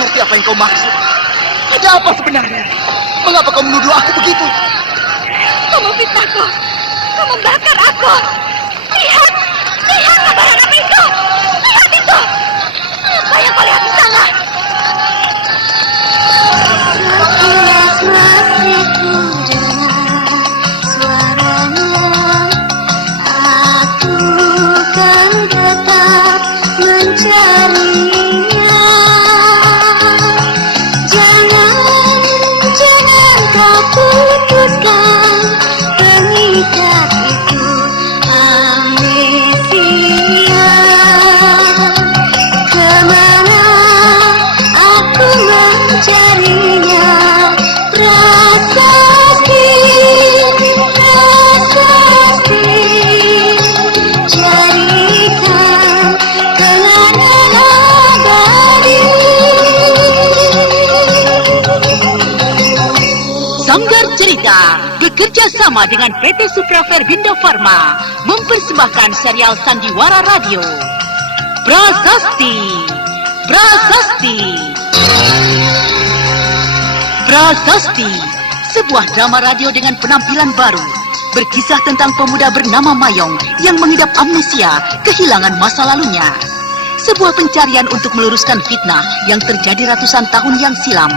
mengerti apa yang kau maksud. Ada apa sebenarnya? Mengapa kau menuduh aku begitu? Kau memfitnahku. Kau membakar aku. Lihat kobaran api itu. Lihat itu. Apa yang kau lihat di sana? Bekerja sama dengan PT Supra Verbindo Pharma mempersembahkan serial Sandiwara Radio. Prasasti. Prasasti, sebuah drama radio dengan penampilan baru, berkisah tentang pemuda bernama Mayong yang mengidap amnesia, kehilangan masa lalunya. Sebuah pencarian untuk meluruskan fitnah yang terjadi ratusan tahun yang silam.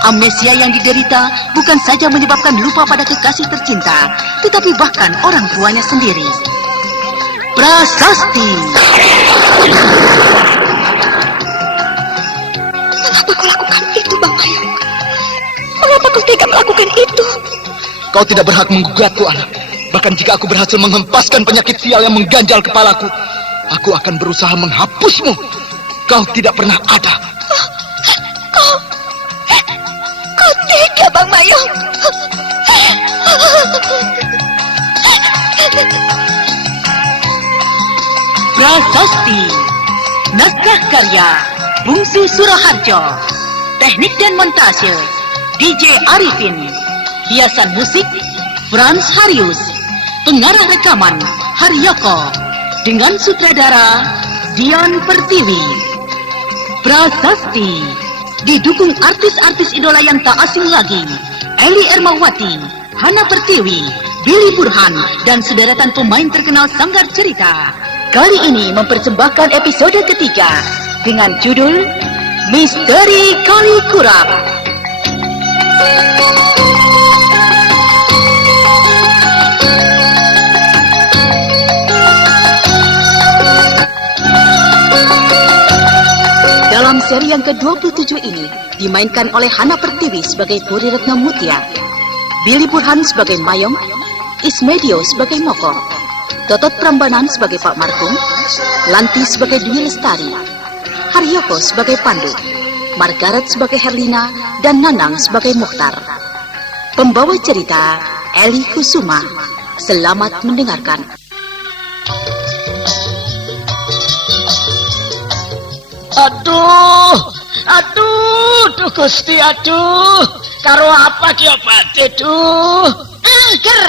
Amnesia yang diderita bukan saja menyebabkan lupa pada kekasih tercinta, tetapi bahkan orang tuanya sendiri. Prasasti. Mengapa kau lakukan itu, Bang Mayong? Mengapa kau tega melakukan itu? Kau tidak berhak menggugatku, anak. Bahkan jika aku berhasil menghempaskan penyakit sial yang mengganjal kepalaku, aku akan berusaha menghapusmu. Kau tidak pernah ada. Kau tega, Bang Mayong. Prasasti. Naskah karya Bungsu Suraharjo. Teknik dan montase DJ Arifin. Hiasan musik Frans Harius. Pengarah rekaman Haryoko. Dengan sutradara Dian Pertiwi. Prasasti didukung artis-artis idola yang tak asing lagi. Eli Ermawati, Hana Pertiwi, Billy Burhan, dan sederetan pemain terkenal Sanggar Cerita. Kali ini mempersembahkan episode ketiga dengan judul Misteri Kali Kurap. Dalam seri yang ke-27 ini dimainkan oleh Hana Pertiwi sebagai Puri Retno Mutia, Billy Burhan sebagai Mayong, Ismedio sebagai Moko, Totot Prambanan sebagai Pak Markum, Lanti sebagai Dwi Lestari, Haryoko sebagai Pandu, Margaret sebagai Herlina, dan Nanang sebagai Mukhtar. Pembawa cerita Eli Kusuma. Selamat mendengarkan. Aduh, Gusti, aduh. Karo apa ki obate, duh? Angger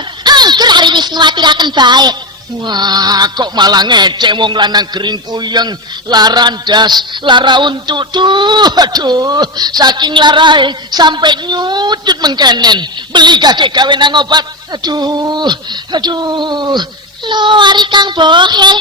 hari wis nguwatiraken bae. Wah, kok malah ngecek wong lanang gering puyeng, lara ndas, lara untuk, aduh, saking larae sampai nyudut mengkenen. Beli kakek gawe nang obat. Aduh. Lho, ari Kang Bohel,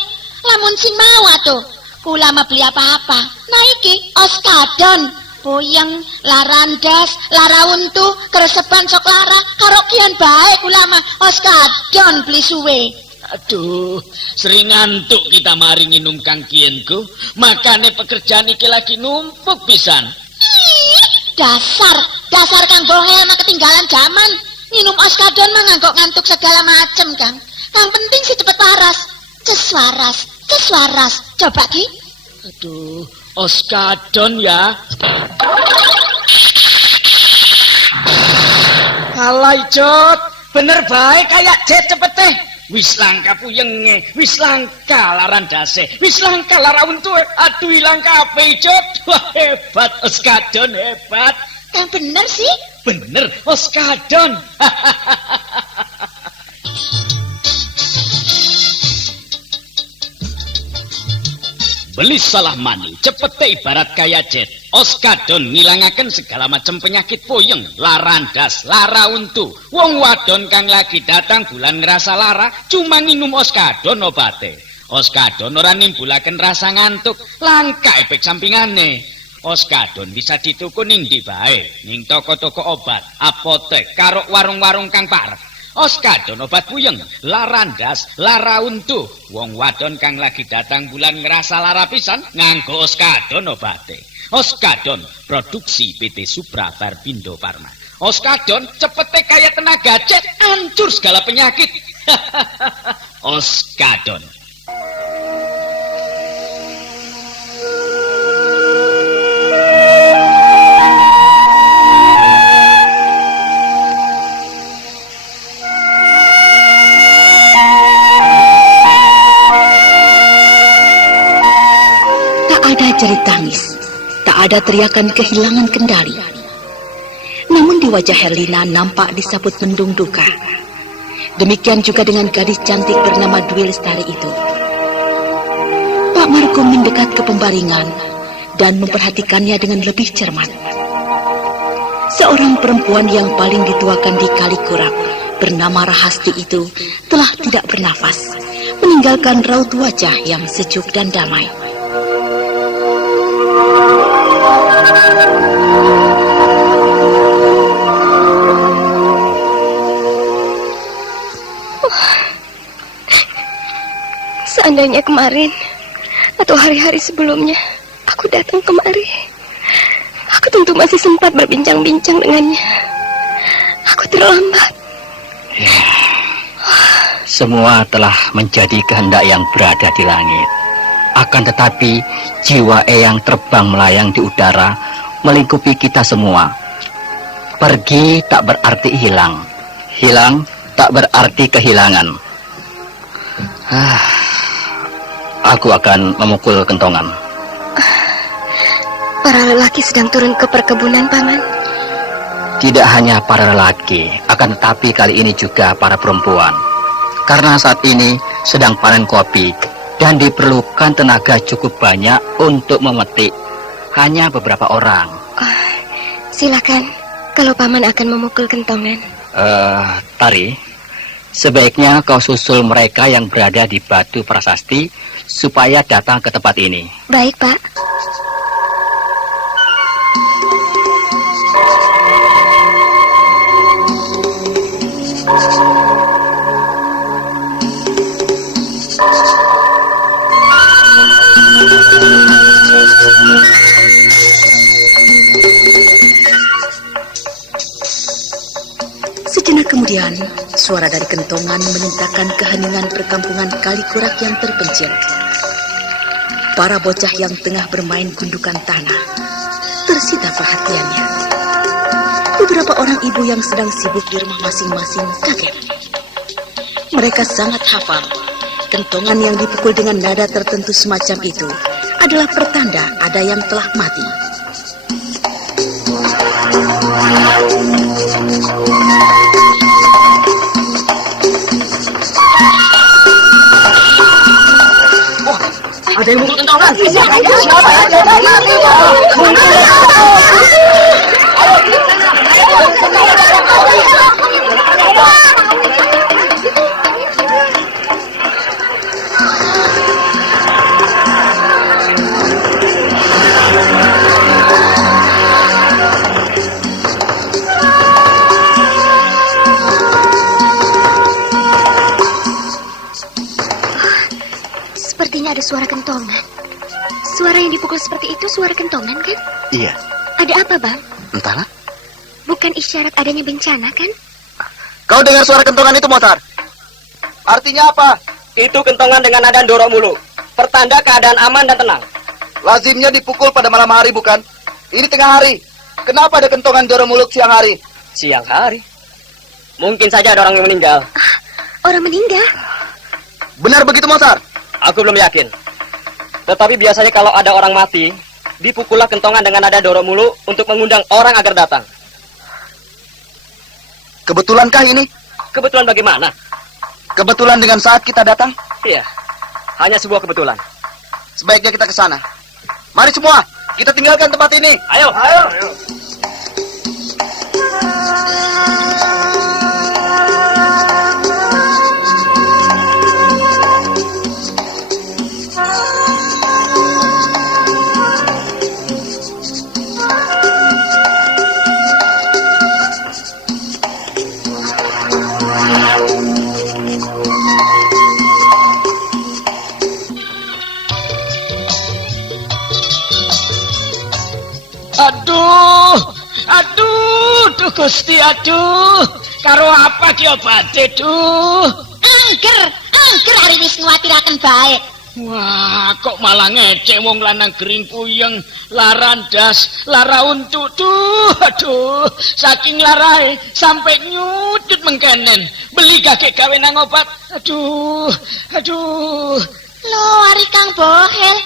lamun sing mau atuh. Kula mah beli apa-apa. Nah iki Oskadon, puyeng, lara ndas, lara untu, keresepan sok lara, karo kian bae kula mah Oskadon beli suwe. Aduh, sering ngantuk kita mari nginum Kang Kienku. Makane pekerjaan iki lagi numpuk pisan. Dasar Kang Bohel mah ketinggalan zaman. Minum Oskadon mah ngantuk segala macem, Kang. Kang penting sih cepet waras. Ces waras. Coba Ki. Aduh, Oskadon ya. Alay Jot, bener baik kayak Jet cepet teh. Wis langka puyenge, wis langka laran dase, wis langka lara untu. Aduh ilang kabeh Jot. Wah hebat Oskadon, hebat. Kang bener sih? Bener Oskadon. Beli salah mani, cepete ibarat kaya Jet. Oskadon ngilangaken segala macam penyakit puyeng, larandas, lara untu. Wong wadon kang lagi datang bulan ngerasa lara, cuma nginum oskadon obate. Oskadon ora nimbulaken rasa ngantuk, langka efek sampingane. Oskadon bisa dituku ning ndi bae, ning toko-toko obat, apotek, karo warung-warung kang parek. Oskadon obat puyeng, larandas, lara untu. Wong wadon kang lagi datang bulan ngerasa lara pisan, nganggo oskadon obate. Oskadon produksi PT Supra Barbindo Pharma. Oskadon cepete kaya tenaga jet, hancur segala penyakit. Oskadon. Tak ada jerit tangis. Tak ada teriakan kehilangan kendali. Namun di wajah Herlina nampak disaput mendung duka. Demikian juga dengan gadis cantik bernama Dwi Lestari itu. Pak Margo mendekat ke pembaringan dan memperhatikannya dengan lebih cermat. Seorang perempuan yang paling dituakan di Kalikurap bernama Rahasti itu telah tidak bernafas, meninggalkan raut wajah yang sejuk dan damai. Seandainya kemarin atau hari-hari sebelumnya aku datang kemari, aku tentu masih sempat berbincang-bincang dengannya. Aku terlambat. Ya, semua telah menjadi kehendak yang berada di langit. Akan tetapi jiwa Eyang terbang melayang di udara melingkupi kita semua. Pergi tak berarti hilang, hilang tak berarti kehilangan. Aku akan memukul kentongan. Para lelaki sedang turun ke perkebunan, Paman. Tidak hanya para lelaki, akan tetapi kali ini juga para perempuan. Karena saat ini sedang panen kopi dan diperlukan tenaga cukup banyak untuk memetik. Hanya beberapa orang. Silakan, kalau Paman akan memukul kentongan. Tari, sebaiknya kau susul mereka yang berada di Batu Prasasti supaya datang ke tempat ini. Baik, Pak. Sejenak kemudian, suara dari kentongan menentangkan keheningan perkampungan Kalikurak yang terpencil. Para bocah yang tengah bermain gundukan tanah tersita perhatiannya. Beberapa orang ibu yang sedang sibuk di rumah masing-masing kaget. Mereka sangat hafal. Kentongan yang dipukul dengan nada tertentu semacam itu adalah pertanda ada yang telah mati. Ada yang mukul kentongan. Sepertinya ada suara kentongan. Suara yang dipukul seperti itu suara kentongan, kan? Iya. Ada apa, Bang? Entahlah. Bukan isyarat adanya bencana, kan? Kau dengar suara kentongan itu, Motar? Artinya apa? Itu kentongan dengan nada dorok mulu. Pertanda keadaan aman dan tenang. Lazimnya dipukul pada malam hari, bukan? Ini tengah hari. Kenapa ada kentongan dorong muluk siang hari? Siang hari? Mungkin saja ada orang yang meninggal. Orang meninggal? Benar begitu, Motar? Aku belum yakin. Tetapi biasanya kalau ada orang mati, dipukullah kentongan dengan nada dorok mulu untuk mengundang orang agar datang. Kebetulankah ini? Kebetulan bagaimana? Kebetulan dengan saat kita datang? Iya, hanya sebuah kebetulan. Sebaiknya kita ke sana. Mari semua. kita tinggalkan tempat ini. Ayo. Aduh, Gusti, aduh. Karo apa ki obate, duh? Angger ari wis nguwatiraken bae. Wah, kok malah ngecek wong lanang gering puyeng, larandas, lara untu, duh, aduh. Saking larae sampai nyudut mengkenen. Beli gagek gawe nang obat. Aduh. Lho, ari Kang Bohel,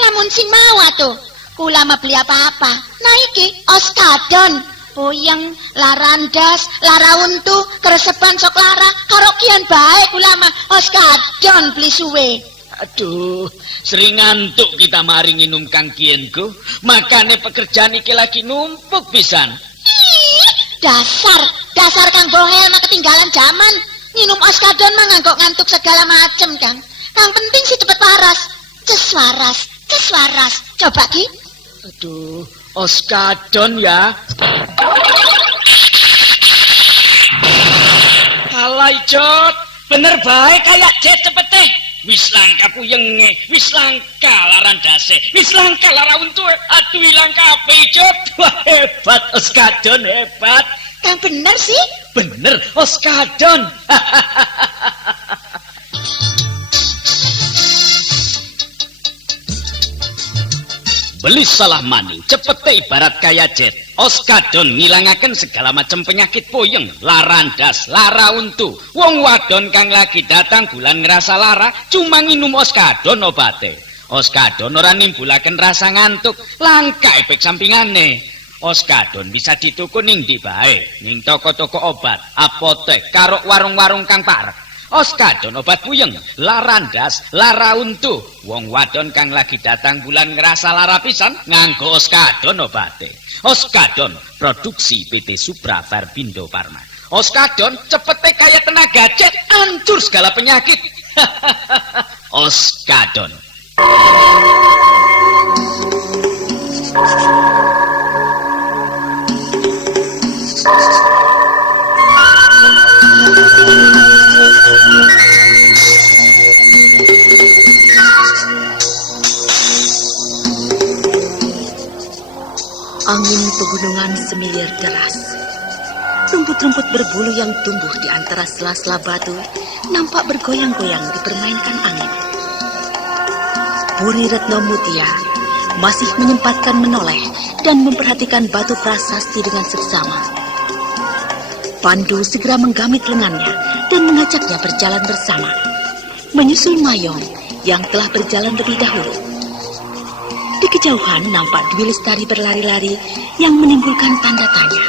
lamun sing mau atuh. Kula mah beli apa-apa. Nah iki oskadon, puyeng, larandas, lara untu, keresepan sok lara, karo kian bae kula mah oskadon beli suwe. Aduh, sering ngantuk kita mari nginum Kang Kienku. Makane pekerjaan iki lagi numpuk pisan. Dasar Kang Bohel mah ketinggalan zaman. Minum oskadon mah nganggok ngantuk segala macem, Kang. Kang penting sih cepet waras. Ces waras. Coba Ki. Aduh, oskadon ya. Halai Jot, bener baik kayak Jet cepet teh. Wis langka puyenge, wis langka larandase, wis langka lara untu. Aduh, ilang kabeh Jot. Wah, hebat oskadon, hebat. Kang bener sih. Bener oskadon. Beli salah mani, cepete ibarat kaya Jet. Oskadon ngilangaken segala macam penyakit puyeng, larandas, lara untu. Wong wadon kang lagi datang bulan ngerasa lara, cuma nginum oskadon obate. Oskadon ora nimbulaken rasa ngantuk, langka efek sampingane. Oskadon bisa dituku ning ndi bae, ning toko-toko obat, apotek, karo warung-warung kang parek. Oskadon obat puyeng, larandas, lara untu. Wong wadon kang lagi datang bulan ngerasa lara pisan nganggo oskadon obate. Oskadon produksi PT Supra Farbindo Pharma. Oskadon cepete kaya tenaga jet, hancur segala penyakit. Oskadon. Angin pegunungan semilir deras. Rumput-rumput berbulu yang tumbuh di antara sela-sela batu nampak bergoyang-goyang dipermainkan angin. Puri Retno Mutia masih menyempatkan menoleh dan memperhatikan batu prasasti dengan seksama. Pandu segera menggamit lengannya dan mengajaknya berjalan bersama, menyusul Mayong yang telah berjalan lebih dahulu. Di kejauhan nampak Dwi Lestari berlari-lari yang menimbulkan tanda tanya.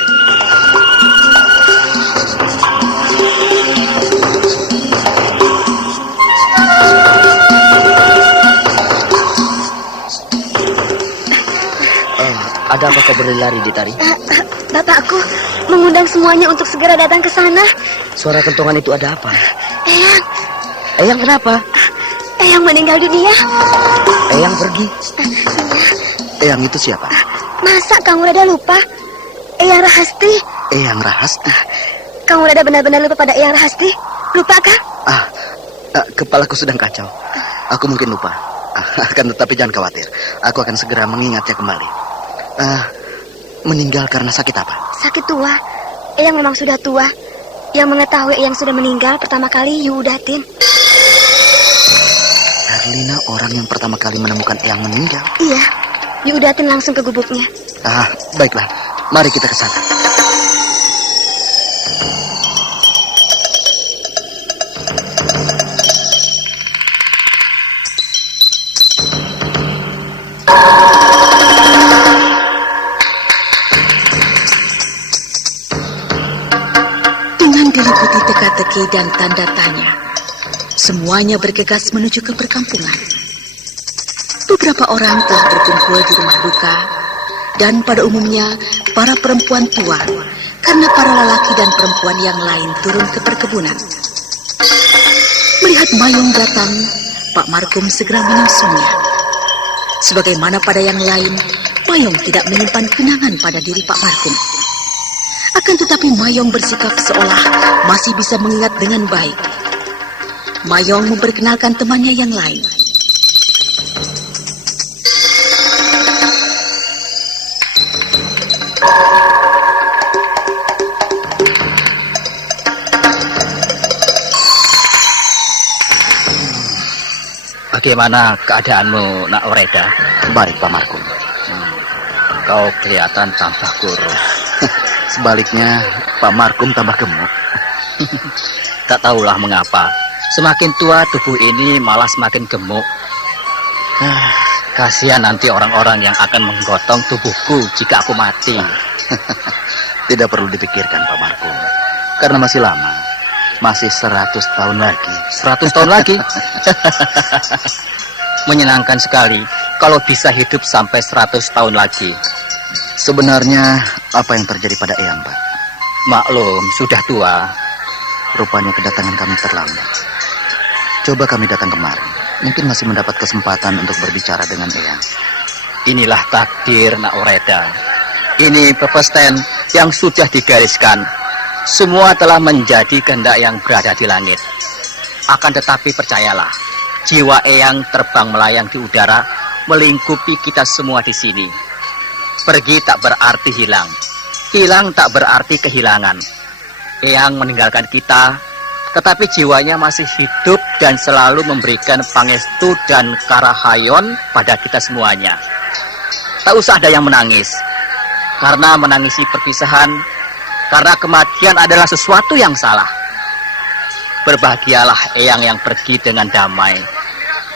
Ada apa kau berlari di tari? Bapakku mengundang semuanya untuk segera datang ke sana. Suara kentongan itu ada apa? Eyang. Eyang kenapa? Eyang meninggal dunia. Eyang pergi. Eyang itu siapa? Masa kamu rada lupa? Eyang Rahasti. Eyang Rahasti. Kamu rada benar-benar lupa pada Eyang Rahasti? Lupa kah? Kepalaku sedang kacau. Aku mungkin lupa. Akan tetapi jangan khawatir. Aku akan segera mengingatnya kembali. Meninggal karena sakit apa? Sakit tua. Eyang memang sudah tua. Yang mengetahui Eyang sudah meninggal pertama kali Yudatin. Herlina orang yang pertama kali menemukan Eyang meninggal? Iya. Yudatin langsung ke gubuknya. Baiklah. Mari kita ke sana. Diliputi teka-teki dan tanda tanya, semuanya bergegas menuju ke perkampungan. beberapa orang telah berkumpul di rumah duka, dan pada umumnya para perempuan tua, karena para lelaki dan perempuan yang lain turun ke perkebunan. Melihat Mayong datang, Pak Markum segera menyusulnya. Sebagaimana pada yang lain, Mayong tidak menyimpan kenangan pada diri Pak Markum. Akan tetapi Mayong bersikap seolah masih bisa mengingat dengan baik. Mayong memperkenalkan temannya yang lain. Bagaimana keadaanmu, Nak Oreda? Baik, Pak Markum. Kau kelihatan tambah kurus. Sebaliknya, Pak Markum tambah gemuk. Tak tahulah mengapa. Semakin tua tubuh ini malah semakin gemuk. Kasihan nanti orang-orang yang akan menggotong tubuhku jika aku mati. Tidak perlu dipikirkan, Pak Markum. Karena masih lama. Masih 100 tahun lagi. 100 tahun lagi? Menyenangkan sekali kalau bisa hidup sampai 100 tahun lagi. Sebenarnya, apa yang terjadi pada Eyang, Pak? Maklum, sudah tua. Rupanya kedatangan kami terlambat. Coba kami datang kemari. Mungkin masih mendapat kesempatan untuk berbicara dengan Eyang. Inilah takdir, Nak Oreda. Ini pepesten yang sudah digariskan. Semua telah menjadi kehendak yang berada di langit. Akan tetapi percayalah, jiwa Eyang terbang melayang di udara, melingkupi kita semua di sini. Pergi tak berarti hilang. Hilang tak berarti kehilangan. Eyang meninggalkan kita, tetapi jiwanya masih hidup dan selalu memberikan pangestu dan karahayon pada kita semuanya. Tak usah ada yang menangis, karena menangisi perpisahan, karena kematian adalah sesuatu yang salah. Berbahagialah Eyang yang pergi dengan damai,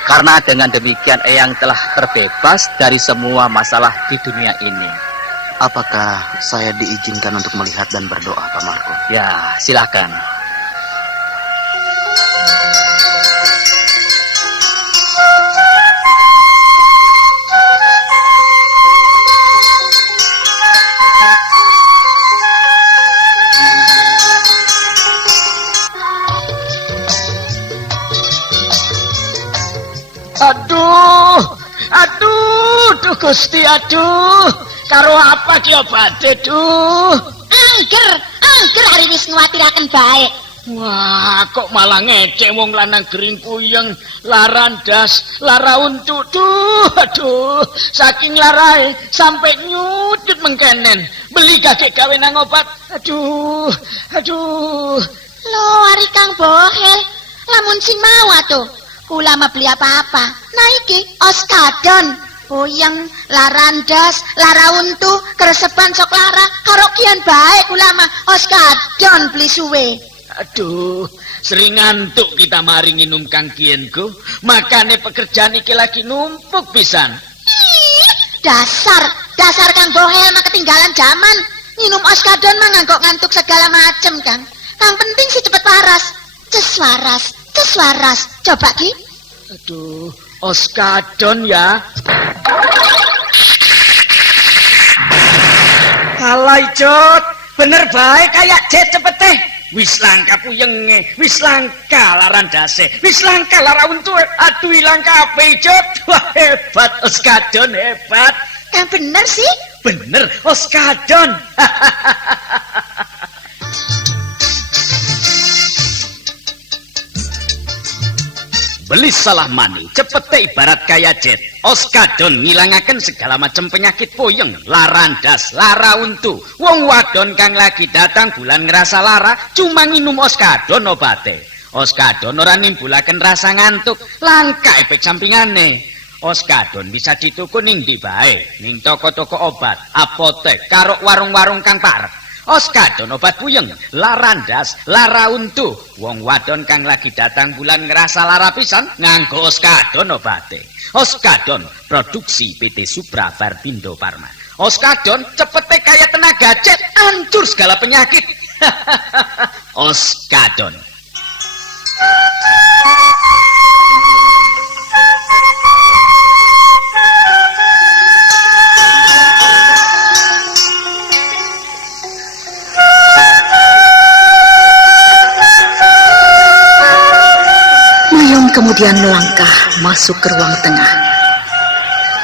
karena dengan demikian Eyang telah terbebas dari semua masalah di dunia ini. Apakah saya diizinkan untuk melihat dan berdoa, Pak Markum? Ya, silakan. Aduh, Gusti, aduh. Karo apa ki obate, duh? Angger hari wis nguwatiraken bae. Wah, kok malah ngecek wong lanang gering puyeng, larandas, lara untuk, duh, aduh. Saking larae sampai nyudut mengkenen. Beli kakek gawe nang obat. Aduh. Lho, ari Kang Bohel, lamun sing mau atuh. Kula mah beli apa-apa. Nah iki oskadon, puyeng, larandas, lara untu, keresepan sok lara, karo kian bae kula mah oskadon beli suwe. Aduh, sering ngantuk kita mari nginum Kang Kienku. Makane pekerjaan iki lagi numpuk pisan. Dasar Kang Bohel mah ketinggalan zaman. Minum oskadon mah ngantuk segala macem, Kang. Kang penting sih cepet waras. Cus waras. Coba Ki. Aduh, oskadon ya. Halai Jot, bener baik kayak Jet cepet teh. Wis langka puyenge, wis langka larandase, wis langka lara untu. Aduh ilang kabeh Jot. Wah hebat oskadon, hebat. Kang bener sih. Bener oskadon. Beli salah mani, cepete ibarat kaya jet. Oskadon ngilangaken segala macam penyakit puyeng, larandas, lara untu. Wong wadon kang lagi datang bulan ngerasa lara, cuma nginum oskadon obate. Oskadon ora nimbulaken rasa ngantuk, langka efek sampingane. Oskadon bisa dituku ning ndi bae, ning toko-toko obat, apotek, karo warung-warung kang parek. Oskadon obat puyeng, larandas, lara untu. Wong wadon kang lagi datang bulan ngerasa lara pisan nganggo oskadon obate. Oskadon produksi PT Supra Bartindo Pharma. Oskadon cepete kaya tenaga jet, hancur segala penyakit. Oskadon. kemudian melangkah masuk ke ruang tengah.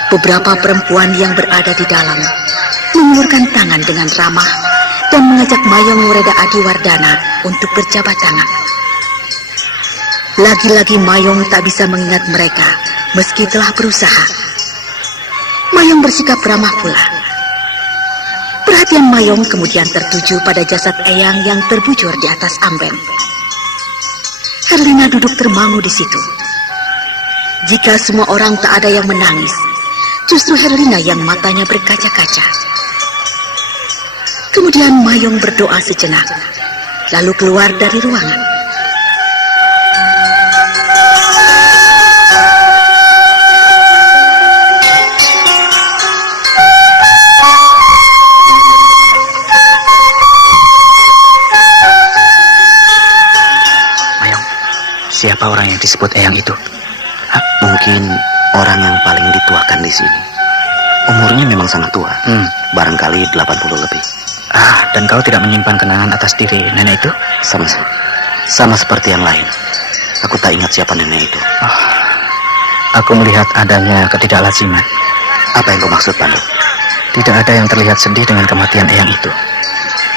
Beberapa perempuan yang berada di dalam mengulurkan tangan dengan ramah dan mengajak Mayong Wreda Adiwardana untuk berjabat tangan. Lagi-lagi Mayong tak bisa mengingat mereka meski telah berusaha. Mayong bersikap ramah pula. Perhatian Mayong kemudian tertuju pada jasad Eyang yang terbujur di atas amben. Herlina duduk termangu di situ. Jika semua orang tak ada yang menangis, justru Herlina yang matanya berkaca-kaca. Kemudian Mayong berdoa sejenak, lalu keluar dari ruangan. Siapa orang yang disebut Eyang itu? Mungkin orang yang paling dituakan di sini. Umurnya memang sangat tua. Barangkali 80 lebih. Dan kau tidak menyimpan kenangan atas diri nenek itu? Sama seperti yang lain. Aku tak ingat siapa nenek itu. Aku melihat adanya ketidaklaziman. Apa yang kau maksud, Pandu? Tidak ada yang terlihat sedih dengan kematian Eyang itu.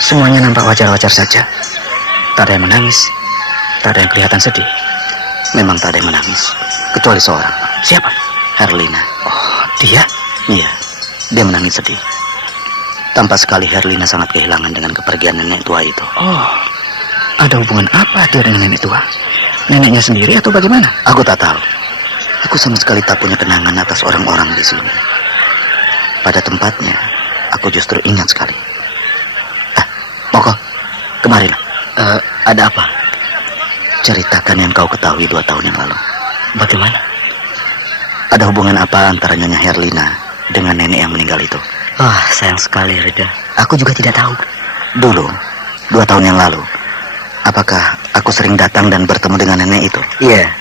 Semuanya nampak wajar-wajar saja. Tak ada yang menangis, tak ada yang kelihatan sedih. Memang tak ada yang menangis, kecuali seorang. Siapa? Herlina. Oh, dia? Iya, dia menangis sedih. Tampak sekali Herlina sangat kehilangan dengan kepergian nenek tua itu. Oh, ada hubungan apa dia dengan nenek tua? Neneknya sendiri atau bagaimana? Aku tak tahu. Aku sama sekali tak punya kenangan atas orang-orang di sini. Pada tempatnya, aku justru ingat sekali. Moko, kemarilah. Ada apa? Ceritakan yang kau ketahui 2 tahun yang lalu. Bagaimana? Ada hubungan apa antara Nyonya Herlina dengan nenek yang meninggal itu? Sayang sekali, Reda. Aku juga tidak tahu. Dulu, 2 tahun yang lalu, apakah aku sering datang dan bertemu dengan nenek itu? Iya,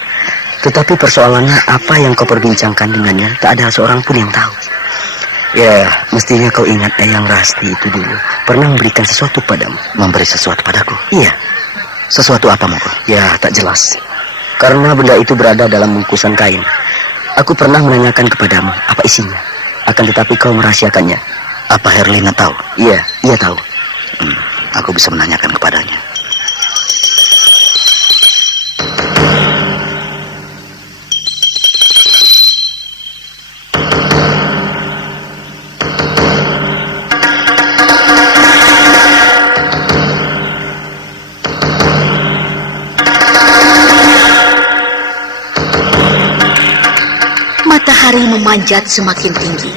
tetapi persoalannya apa yang kau perbincangkan dengannya, tak ada seorang pun yang tahu. Ya, mestinya kau ingat Eyang Rasti itu dulu pernah memberikan sesuatu padamu. Memberi sesuatu padaku? Iya. Sesuatu apa, Moko? Ya, tak jelas. Karena benda itu berada dalam bungkusan kain. Aku pernah menanyakan kepadamu apa isinya. Akan tetapi kau merahasiakannya. Apa Herlina tahu? Iya, ia tahu. Aku bisa menanyakan kepadanya. Matahari memanjat semakin tinggi.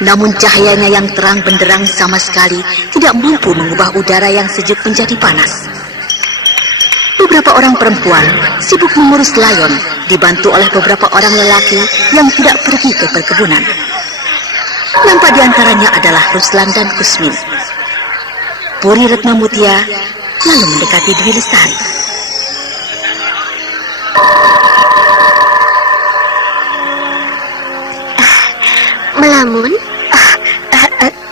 Namun cahayanya yang terang benderang sama sekali tidak mampu mengubah udara yang sejuk menjadi panas. Beberapa orang perempuan sibuk mengurus layon, dibantu oleh beberapa orang lelaki yang tidak pergi ke perkebunan. Nampak di antaranya adalah Ruslan dan Kusmin. Puri Retna Mutia lalu mendekati Dwi Lestari. Melamun?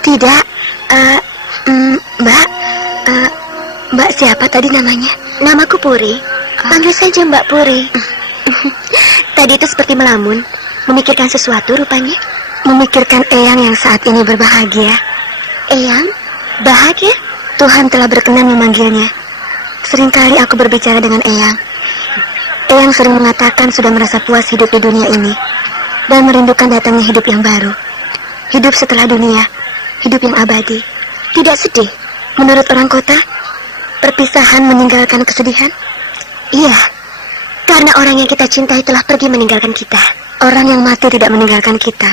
Tidak. Mbak. Mbak siapa tadi namanya? Namaku Puri. Panggil saja Mbak Puri. Tadi itu seperti melamun. Memikirkan sesuatu rupanya. Memikirkan Eyang yang saat ini berbahagia. Eyang? Bahagia? Tuhan telah berkenan memanggilnya. Seringkali aku berbicara dengan Eyang. Eyang sering mengatakan sudah merasa puas hidup di dunia ini dan merindukan datangnya hidup yang baru. Hidup setelah dunia, hidup yang abadi. Tidak sedih menurut orang kota? Perpisahan meninggalkan kesedihan? Iya, karena orang yang kita cintai telah pergi meninggalkan kita. Orang yang mati tidak meninggalkan kita.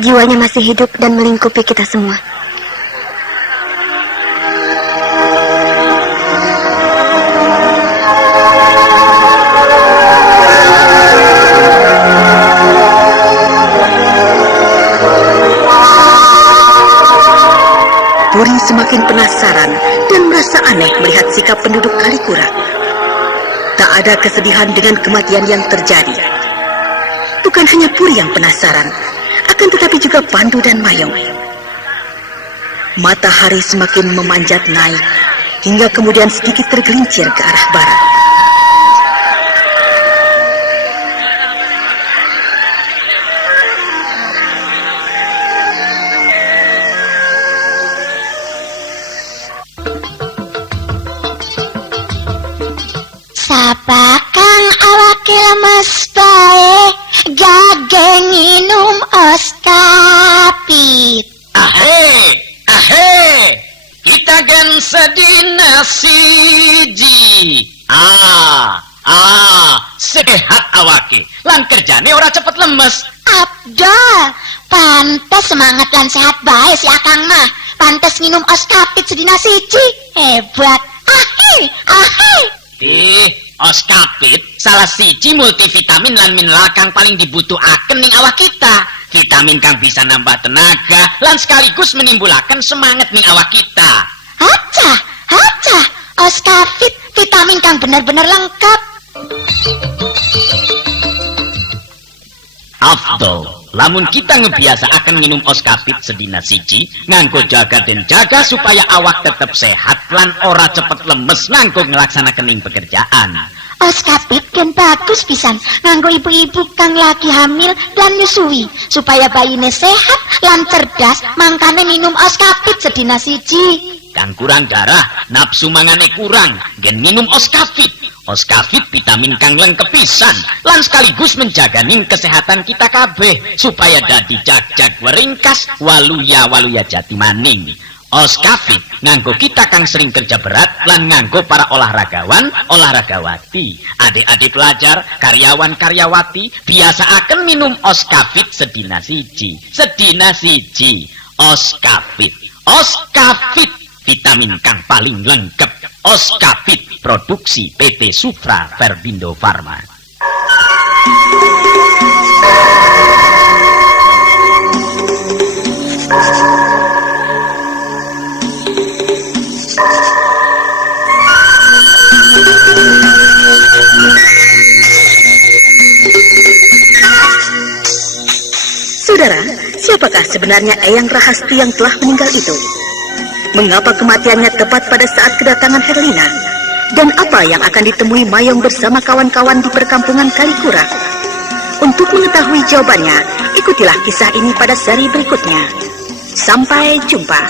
Jiwanya masih hidup dan melingkupi kita semua. Puri semakin penasaran dan merasa aneh melihat sikap penduduk Kalikura. Tak ada kesedihan dengan kematian yang terjadi. Bukan hanya Puri yang penasaran, akan tetapi juga Pandu dan Mayong. Matahari semakin memanjat naik, hingga kemudian sedikit tergelincir ke arah barat. Apa kang awake lemes bae gage nginum oskapit. Ahe, kita gen sedina siji. Sehat awake, lan kerjane ora cepet lemes. Abdol, pantes semangat lan sehat bae si Akang mah. Pantes nginum oskapit sedina siji. Hebat. Oskapit salah siji multivitamin lan mineral kang paling dibutuhaken ning awak kita. Vitamin kang bisa nambah tenaga lan sekaligus menimbulaken semangat ning awak kita. Haca, oskapit vitamin kang bener-bener lengkap. Afdol, lamun kita ngebiasa akan minum oskapit sedina siji, nganggo jaga dan jaga supaya awak tetap sehat lan ora cepet lemes nganggo ngelaksanakan ing pekerjaan. Oskapit kan bagus pisan nganggo ibu-ibu kang lagi hamil dan nyusui supaya bayine sehat lan cerdas, mangkane minum oskapit sedina siji. Kang kurang darah, nafsu mangane kurang, gen minum oskapit. Oskapit vitamin kang lengkep pisan lan sekaligus menjaga ning kesehatan kita kabeh supaya dadi jag-jag weringkas waluya jati maning. Oskapit nganggo kita kang sering kerja berat lan nganggo para olahragawan olahragawati, adik-adik pelajar karyawan karyawati biasa akan minum oskapit sedina siji. Oskapit vitamin kang paling lengkap. Oskapit produksi PT Supra Verbindo Farma. Saudara, siapakah sebenarnya Eyang Rahasti yang telah meninggal itu? Mengapa kematiannya tepat pada saat kedatangan Herlina? Dan apa yang akan ditemui Mayong bersama kawan-kawan di perkampungan Kalikura? Untuk mengetahui jawabannya, ikutilah kisah ini pada seri berikutnya. Sampai jumpa.